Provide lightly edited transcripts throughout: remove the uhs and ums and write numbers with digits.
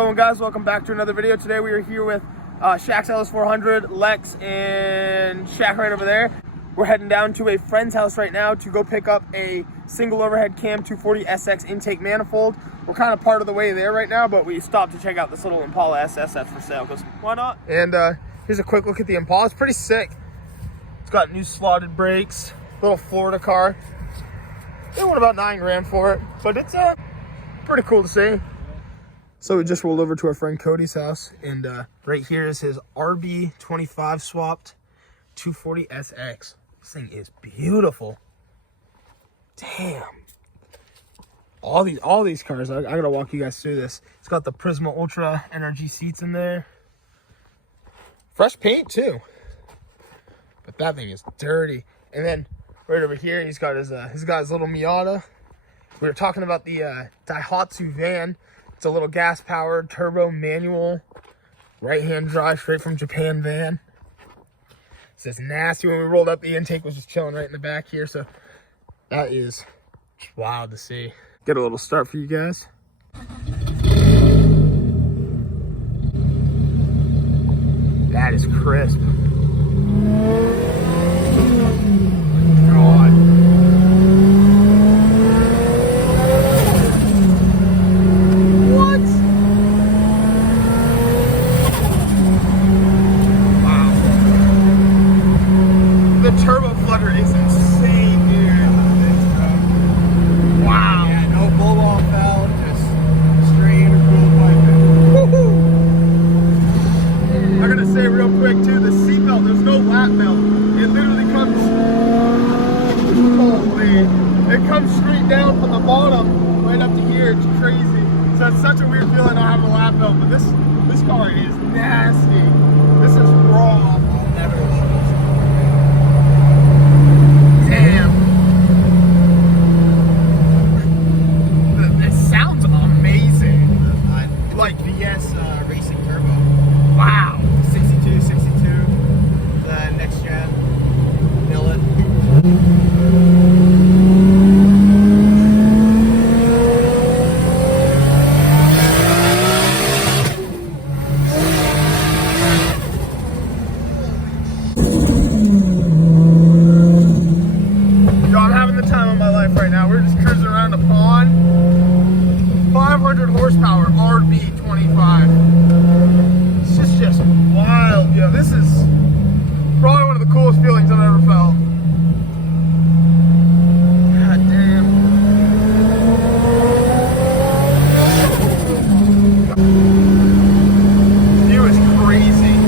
going, guys? Welcome back to another video. Today we are here with Shaq's LS400, Lex, and Shaq right over there. We're heading down to a friend's house right now to go pick up a single overhead cam 240SX intake manifold. We're kind of part of the way there right now, but we stopped to check out this little Impala SS that's for sale, because why not? And here's a quick look at the Impala. It's pretty sick. It's got new slotted brakes, little Florida car. They want about 9 grand for it, but it's pretty cool to see. So we just rolled over to our friend Cody's house, and right here is his RB25 swapped 240SX. This thing is beautiful. Damn. All these cars, I gotta walk you guys through this. It's got the Prisma Ultra NRG seats in there. Fresh paint too. But that thing is dirty. And then right over here, he's got his little Miata. We were talking about the Daihatsu van. It's a little gas-powered, turbo, manual, right-hand drive, straight from Japan van. It's just nasty. When we rolled up, the intake was just chilling right in the back here, so that is just wild to see. Get a little start for you guys. That is crisp. Turbo flutter is insane, dude. Wow. Yeah, no blow-off valve, just straight intercooled piping. I gotta say real quick too, the seatbelt, there's no lap belt. It literally comes, holy, it comes straight down from the bottom right up to here. It's crazy. So it's such a weird feeling not having a lap belt, but this car is nasty. This is raw. I'll never love this. Damn. It sounds amazing. Like VS Racing Turbo. Wow. 62, the next gen. Millet. We're just cruising around the pond. 500 horsepower RB25. It's just wild. Yeah, this is probably one of the coolest feelings I've ever felt. God damn. The view is crazy.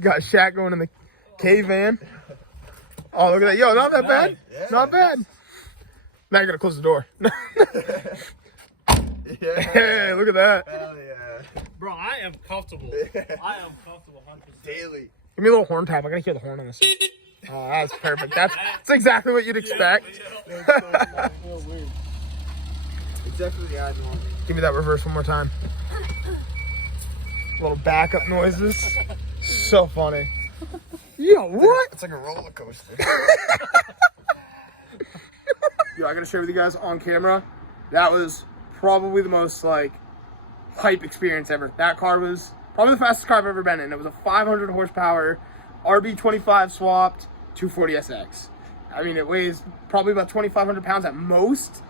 Got Shaq going in the K van. Oh, look at that. Yo, not that bad. Yeah. Not bad. Now you gotta close the door. Yeah. Hey, look at that. Hell yeah. Bro, I am comfortable. I am comfortable 100%. Daily. Give me a little horn tap. I gotta hear the horn on this. Oh, that's perfect. That's exactly what you'd expect. Exactly the odd one. Give me that reverse one more time. Little backup noises. So funny. Yo, what? It's like a roller coaster. Yo, I gotta share with you guys on camera. That was probably the most hype experience ever. That car was probably the fastest car I've ever been in. It was a 500 horsepower RB25 swapped 240SX. I mean, it weighs probably about 2,500 pounds at most.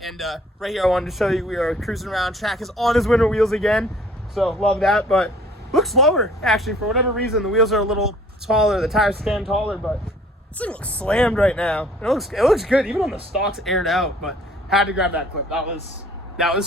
And right here I wanted to show you we are cruising around. Shaq is on his winter wheels again, so love that. But looks slower, actually, for whatever reason. The wheels are a little taller, the tires stand taller, but this thing looks slammed right now. It looks good, even on the stocks aired out, but had to grab that clip. That was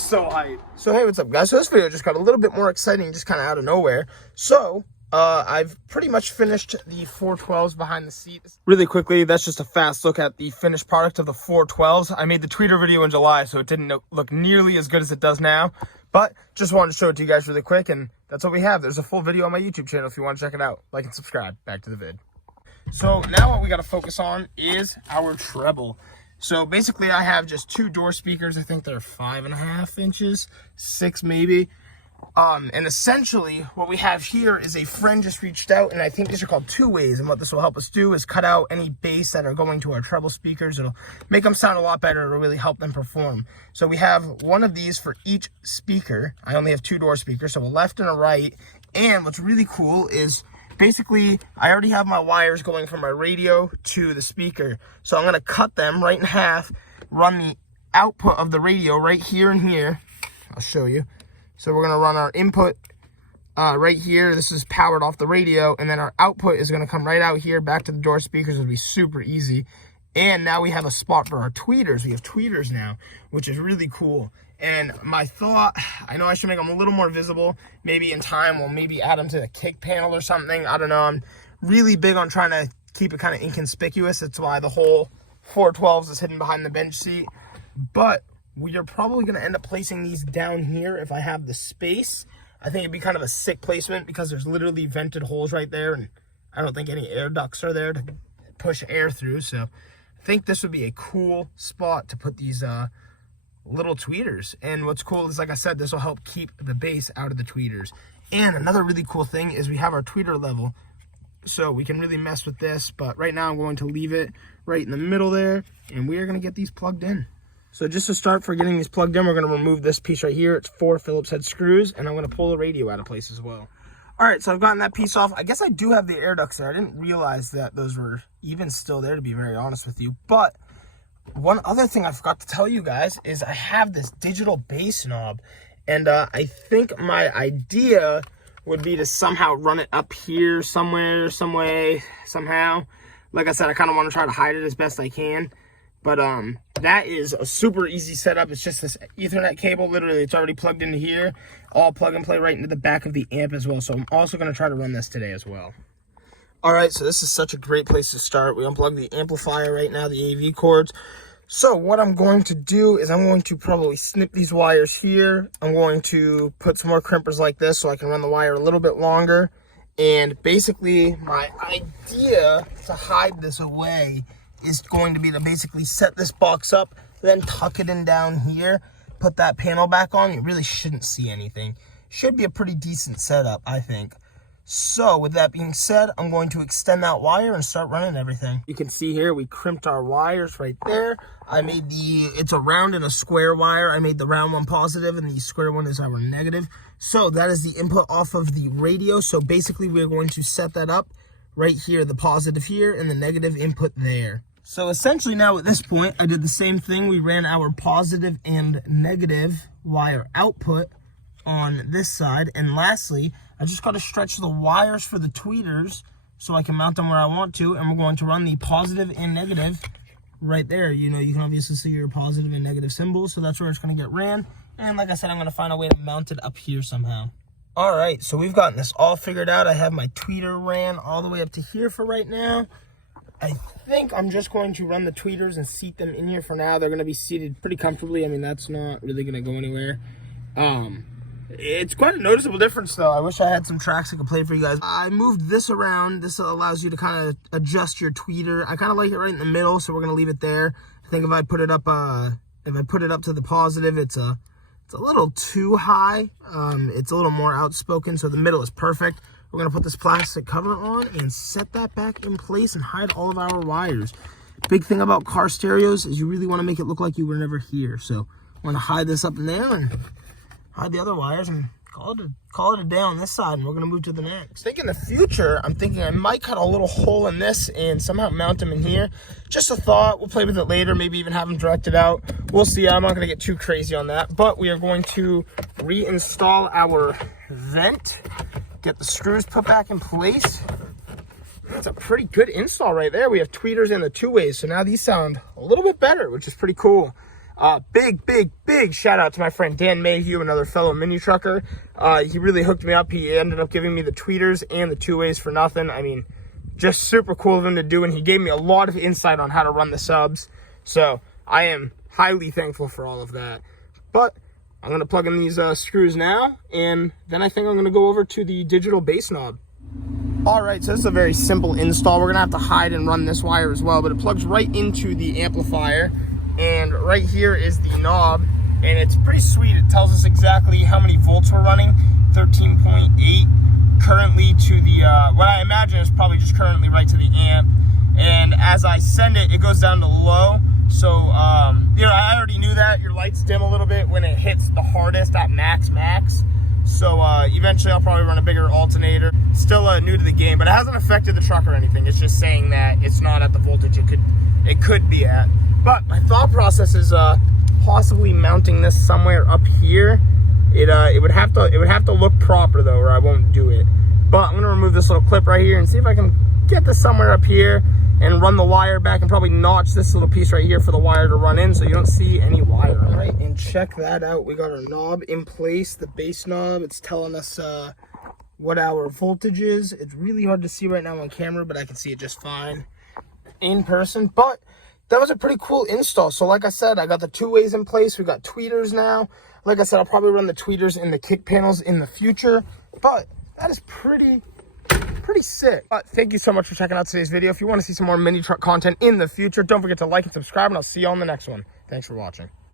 so hype. So hey, what's up, guys? So this video just got a little bit more exciting, just kind of out of nowhere. So I've pretty much finished the 412s behind the seat. Really quickly, that's just a fast look at the finished product of the 412s. I made the tweeter video in July, so it didn't look nearly as good as it does now. But just wanted to show it to you guys really quick, and that's what we have. There's a full video on my YouTube channel if you want to check it out. Like and subscribe. Back to the vid. So now what we got to focus on is our treble. So basically I have just two door speakers. I think they're 5.5 inches, 6 maybe. And essentially what we have here is a friend just reached out, and I think these are called two-ways, and what this will help us do is cut out any bass that are going to our treble speakers. It'll make them sound a lot better. It'll really help them perform. So we have one of these for each speaker. I only have 2 door speakers, so a left and a right. And what's really cool is basically I already have my wires going from my radio to the speaker, so I'm going to cut them right in half, run the output of the radio right here and here. I'll show you. So we're going to run our input right here. This is powered off the radio. And then our output is going to come right out here back to the door speakers. It'll be super easy. And now we have a spot for our tweeters. We have tweeters now, which is really cool. And my thought, I know I should make them a little more visible. Maybe in time we'll maybe add them to the kick panel or something. I don't know. I'm really big on trying to keep it kind of inconspicuous. That's why the whole 412s is hidden behind the bench seat. But we are probably going to end up placing these down here if I have the space. I think it'd be kind of a sick placement because there's literally vented holes right there, and I don't think any air ducts are there to push air through. So I think this would be a cool spot to put these little tweeters. And what's cool is, like I said, this will help keep the bass out of the tweeters. And another really cool thing is we have our tweeter level, so we can really mess with this. But right now I'm going to leave it right in the middle there, and we are going to get these plugged in. So just to start for getting these plugged in, we're going to remove this piece right here. It's 4 Phillips head screws, and I'm going to pull the radio out of place as well. All right, so I've gotten that piece off. I guess I do have the air ducts there. I didn't realize that those were even still there, to be very honest with you. But one other thing I forgot to tell you guys is I have this digital bass knob, and I think my idea would be to somehow run it up here somewhere, some way, somehow. Like I said, I kind of want to try to hide it as best I can. But that is a super easy setup. It's just this Ethernet cable. Literally, it's already plugged into here. All plug and play right into the back of the amp as well. So I'm also going to try to run this today as well. All right, so this is such a great place to start. We unplug the amplifier right now, the AV cords. So what I'm going to do is I'm going to probably snip these wires here. I'm going to put some more crimpers like this so I can run the wire a little bit longer. And basically, my idea to hide this away is going to be to basically set this box up, then tuck it in down here, put that panel back on. You really shouldn't see anything. Should be a pretty decent setup, I think. So with that being said, I'm going to extend that wire and start running everything. You can see here, we crimped our wires right there. I made it's a round and a square wire. I made the round one positive and the square one is our negative. So that is the input off of the radio. So basically we're going to set that up right here, the positive here and the negative input there. So essentially now at this point, I did the same thing. We ran our positive and negative wire output on this side. And lastly, I just got to stretch the wires for the tweeters so I can mount them where I want to. And we're going to run the positive and negative right there. You know, you can obviously see your positive and negative symbols. So that's where it's going to get ran. And like I said, I'm going to find a way to mount it up here somehow. All right, so we've gotten this all figured out. I have my tweeter ran all the way up to here for right now. I think I'm just going to run the tweeters and seat them in here for now. They're going to be seated pretty comfortably. I mean, that's not really going to go anywhere. It's quite a noticeable difference, though. I wish I had some tracks I could play for you guys. I moved this around. This allows you to kind of adjust your tweeter. I kind of like it right in the middle, so we're going to leave it there. I think if I put it up to the positive, it's a little too high. It's a little more outspoken, so the middle is perfect. We're going to put this plastic cover on and set that back in place and hide all of our wires. Big thing about car stereos is you really want to make it look like you were never here. So I'm going to hide this up in there and hide the other wires and call it a day on this side, and we're going to move to the next. I think in the future, I'm thinking I might cut a little hole in this and somehow mount them in here. Just a thought. We'll play with it later, maybe even have them directed out. We'll see. I'm not going to get too crazy on that, but we are going to reinstall our vent. Get the screws put back in place. That's a pretty good install right there. We have tweeters and the two-ways, so now these sound a little bit better, which is pretty cool. Big shout out to my friend Dan Mayhew, another fellow mini trucker. He really hooked me up. He ended up giving me the tweeters and the two-ways for nothing. I mean, just super cool of him to do, and he gave me a lot of insight on how to run the subs. So I am highly thankful for all of that. But I'm going to plug in these screws now, and then I think I'm going to go over to the digital bass knob. All right, so this is a very simple install. We're going to have to hide and run this wire as well, but it plugs right into the amplifier, and right here is the knob. and it's pretty sweet. It tells us exactly how many volts we're running, 13.8 currently to the, what I imagine is probably just currently right to the amp. And as I send it, it goes down to low. So, you know, I already knew that. Your lights dim a little bit when it hits the hardest at max. So eventually I'll probably run a bigger alternator. Still new to the game, but it hasn't affected the truck or anything. It's just saying that it's not at the voltage it could be at. But my thought process is possibly mounting this somewhere up here. It would have to look proper though, or I won't do it. But I'm gonna remove this little clip right here and see if I can get this somewhere up here and run the wire back, and probably notch this little piece right here for the wire to run in so you don't see any wire. All right, and check that out. We got our knob in place, the base knob. It's telling us what our voltage is. It's really hard to see right now on camera, but I can see it just fine in person. But that was a pretty cool install. So like I said, I got the 2-ways in place. We got tweeters now. Like I said, I'll probably run the tweeters in the kick panels in the future, but that is pretty sick. But thank you so much for checking out today's video. If you want to see some more mini truck content in the future, don't forget to like and subscribe, and I'll see you on the next one. Thanks for watching.